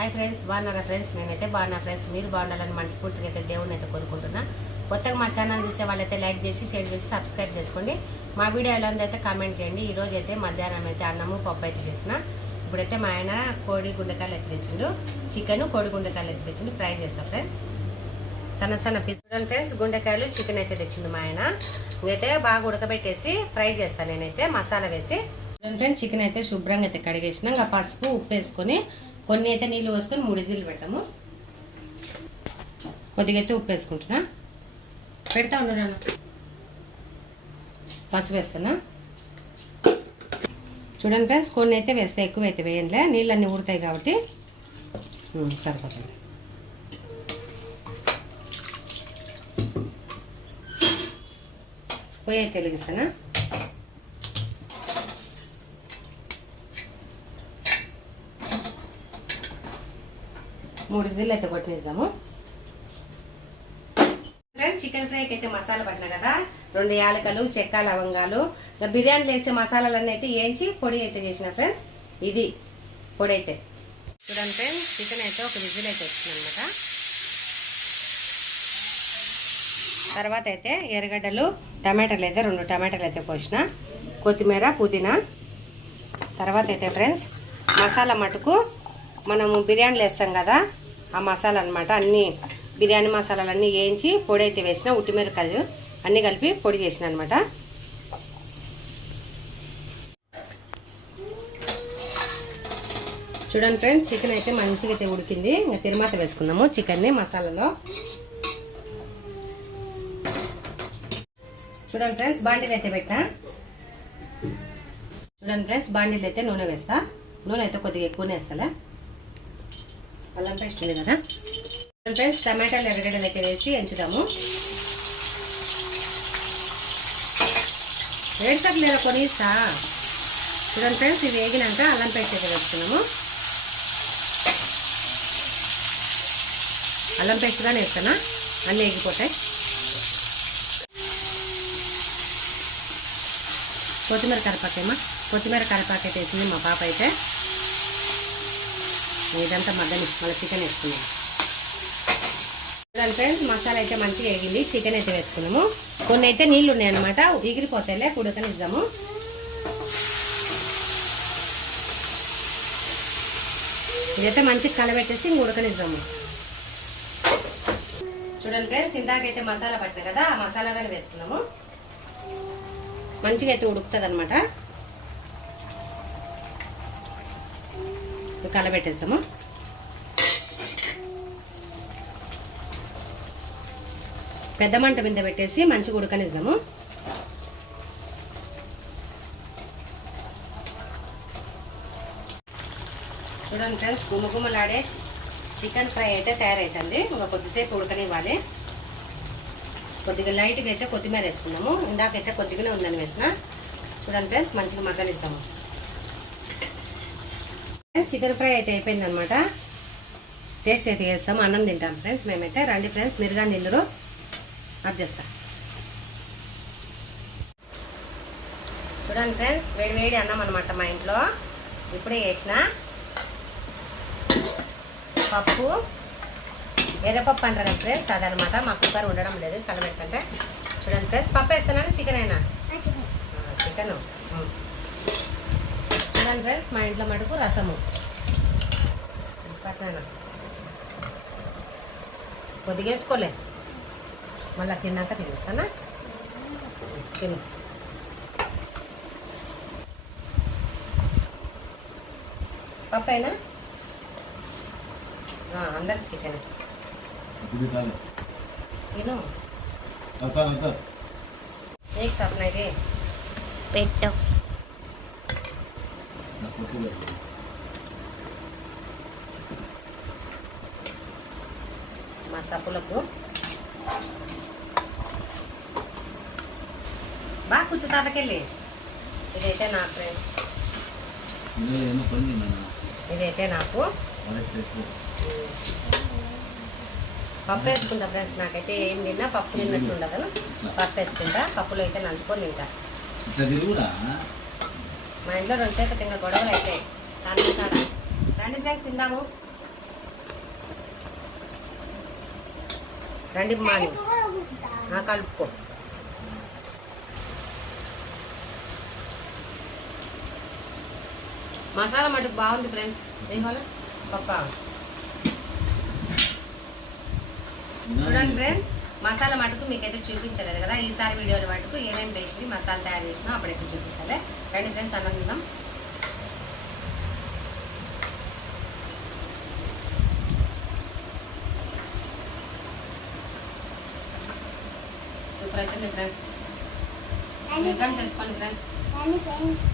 Hi friends, బాగున్నారా friends? నేనైతే బాగున్నా ఫ్రెండ్స్. మీరు బాగుండాలని మనస్ఫూర్తిగా అయితే దేవుడిని అయితే కోరుకుంటున్నా. కొత్తగా మా ఛానల్ చూసే వాళ్ళైతే లైక్ చేసి షేర్ చేసి సబ్స్క్రైబ్ చేసుకోండి. మా వీడియో ఎలా ఉందో అయితే కామెంట్ చేయండి. ఈరోజు అయితే మధ్యాహ్నం అయితే అన్నము పప్పు అయితే చేసిన. ఇప్పుడైతే మా ఆయన కోడి గుండెకాయలు అయితే తెచ్చిండు, చికెన్ కోడి గుండెకాయలు అయితే తెచ్చిండు, ఫ్రై చేస్తాం ఫ్రెండ్స్. సన్న సన్న పీస్ చూడండి ఫ్రెండ్స్, గుండెకాయలు చికెన్ అయితే తెచ్చిండు మా ఆయన. ఇంకైతే బాగా ఉడకబెట్టేసి ఫ్రై చేస్తాను నేనైతే మసాలా వేసి. చూడండి ఫ్రెండ్స్, చికెన్ అయితే శుభ్రంగా అయితే కడిగేసిన. ఇంకా పసుపు ఉప్పు వేసుకొని కొన్ని అయితే నీళ్ళు పోసుకొని 3 విజిల్లు పెడతాము. కొద్దిగా అయితే ఉప్పు వేసుకుంటున్నా, పెడతా ఉన్నాను. పసుపు వేస్తానా. చూడండి ఫ్రెండ్స్, కొన్ని అయితే వేస్తాయి, ఎక్కువ అయితే వేయండిలే, నీళ్ళన్నీ ఊరుతాయి కాబట్టి సరిపోతుంది. పొయ్యి అయితే వెలిగిస్తానా. మూడు విజిల్లు అయితే కొట్టినిద్దాము. ఫ్రెండ్స్, చికెన్ ఫ్రైకి అయితే మసాలా పట్టినా కదా, 2 యాలకలు, చెక్క, లవంగాలు, బిర్యానీలో వేసే మసాలాలన్నీ అయితే వేయించి పొడి అయితే చేసిన ఫ్రెండ్స్. ఇది పొడి అయితే చూడండి ఫ్రెండ్స్, చికెన్ అయితే ఒక విజిల్ అయితే వచ్చింది అనమాట. తర్వాత అయితే ఎర్రగడ్డలు, టమాటాలు అయితే 2 టమాటాలు అయితే పోసిన, కొత్తిమీర, పుదీనా. తర్వాత అయితే ఫ్రెండ్స్, మసాలా మటుకు మనము బిర్యానీలో వేస్తాం కదా, ఆ మసాలా అనమాట. అన్నీ బిర్యానీ మసాలాలన్నీ వేయించి పొడి అయితే వేసిన, ఉట్టిమిరపకాయలు అన్నీ కలిపి పొడి చేసిన అనమాట. చూడండి ఫ్రెండ్స్, చికెన్ అయితే మంచిగా అయితే ఉడికింది. ఇంకా తిరుమాత వేసుకుందాము చికెన్ని మసాలాలో. చూడండి ఫ్రెండ్స్, బాండీలు అయితే పెట్టా. చూడండి ఫ్రెండ్స్, బాండీలు అయితే నూనె వేస్తా. నూనె అయితే కొద్దిగా ఎక్కువనే వేస్తాలే, అల్లం పేస్ట్ ఉంది కదా. ఫ్రెండ్స్, టమాటాలు, ఎర్రగడ్డలు అయితే వేసి ఎంచుదాము. వేడిసకు లేదా కొని ఇస్తా. చూడండి ఫ్రెండ్స్, ఇది వేగినాక అల్లం పేస్ట్ అయితే వేసుకున్నాము. అల్లం పేస్ట్ కానీ వేస్తానా, అన్నీ వేగిపోతాయి. కొత్తిమీర కరివేపాకేమో, కొత్తిమీర కరివేపాకు అయితే వేసింది మా పాప అయితే. ఇదంతా మగ్గని మళ్ళీ చికెన్ వేసుకున్నాము. చూడండి ఫ్రెండ్స్, మసాలా అయితే మంచిగా వేగింది. చికెన్ అయితే వేసుకున్నాము. కొన్ని అయితే నీళ్ళు ఉన్నాయి అనమాట, ఎగిరిపోతాయిలే, ఉడకనిద్దాము. ఇదైతే మంచిగా కలబెట్టేసి ఉడకనిద్దాము. చూడండి ఫ్రెండ్స్, ఇందాకైతే మసాలా పట్టిన కదా, ఆ మసాలా కానీ వేసుకున్నాము. మంచిగా అయితే ఉడుకుతుంది అనమాట. కలబెట్టేస్తాము. పెద్ద మంట మీద పెట్టేసి మంచిగా ఉడకనిద్దాము. చూడండి ఫ్రెండ్స్, గుమగుమలాడే చికెన్ ఫ్రై అయితే తయారైతుంది. ఇంకా కొద్దిసేపు ఉడకనివ్వాలి. కొద్దిగా లైట్గా అయితే కొత్తిమీర వేసుకున్నాము. ఇందాకైతే కొద్దిగానే ఉందని వేసిన. చూడండి ఫ్రెండ్స్, మంచిగా మగ్గనిస్తాము. చికెన్ ఫ్రై అయితే అయిపోయింది అనమాట. టేస్ట్ అయితే చేస్తాము, అన్నం తింటాం ఫ్రెండ్స్ మేమైతే. రండి ఫ్రెండ్స్, మీరు కానీ తిందరు. ఆఫ్ చేస్తా. చూడండి ఫ్రెండ్స్, వేడి వేడి అన్నం అనమాట మా ఇంట్లో. ఇప్పుడే చేసిన పప్పు, ఎర్రపప్పు అంటారు ఫ్రెండ్స్, అదనమాట. మా కుక్కర్ ఉండడం లేదు కలబెట్టుకుంటే. చూడండి ఫ్రెండ్స్, పప్పు వేస్తానని చికెన్ అయినా చికెన్. చూడండి ఫ్రెండ్స్, మా ఇంట్లో మటుకు రసము పక్కన కొద్దిగా వేసుకోలే, మళ్ళీ తిన్నాక తినేస్తానా. తిను. పప్పు అయినా అందరికి చికెన్ తిను. एक सपना है పెట్టు. మా సప్పులకు బాగా కూర్చో తాతకెళ్ళి. ఇదైతే నా ఫ్రెండ్, ఇదైతే నాకు పప్పు వేసుకుంటా ఫ్రెండ్స్. నాకైతే ఏం తిన్నా పప్పు తిన్నట్టు ఉండదు. పప్పు వేసుకుంటా, పప్పులో అయితే నంచుకొని తింటా. మా ఇంట్లో 2 చేత తిన్న గొడవలు అయితే రండి ఫ్రెండ్స్ తిందాము. రండి మాని కలుపుకో. మసాలా మటుకు బాగుంది ఫ్రెండ్స్. ఏం కావాలి పప్ప చూడండి ఫ్రెండ్స్, మసాలా మటుకు మీకైతే చూపించలేదు కదా. ఈసారి వీడియోలో మటుకు ఏమేమి వేసి మసాలా తయారు చేసినా అప్పుడైతే చూపిస్తాలే. రండి ఫ్రెండ్స్ అన్నం తిందాం. సూపర్ అవుతుంది ఫ్రెండ్స్. తెలుసుకోండి ఫ్రెండ్స్. బాగుంది ఫ్రెండ్స్.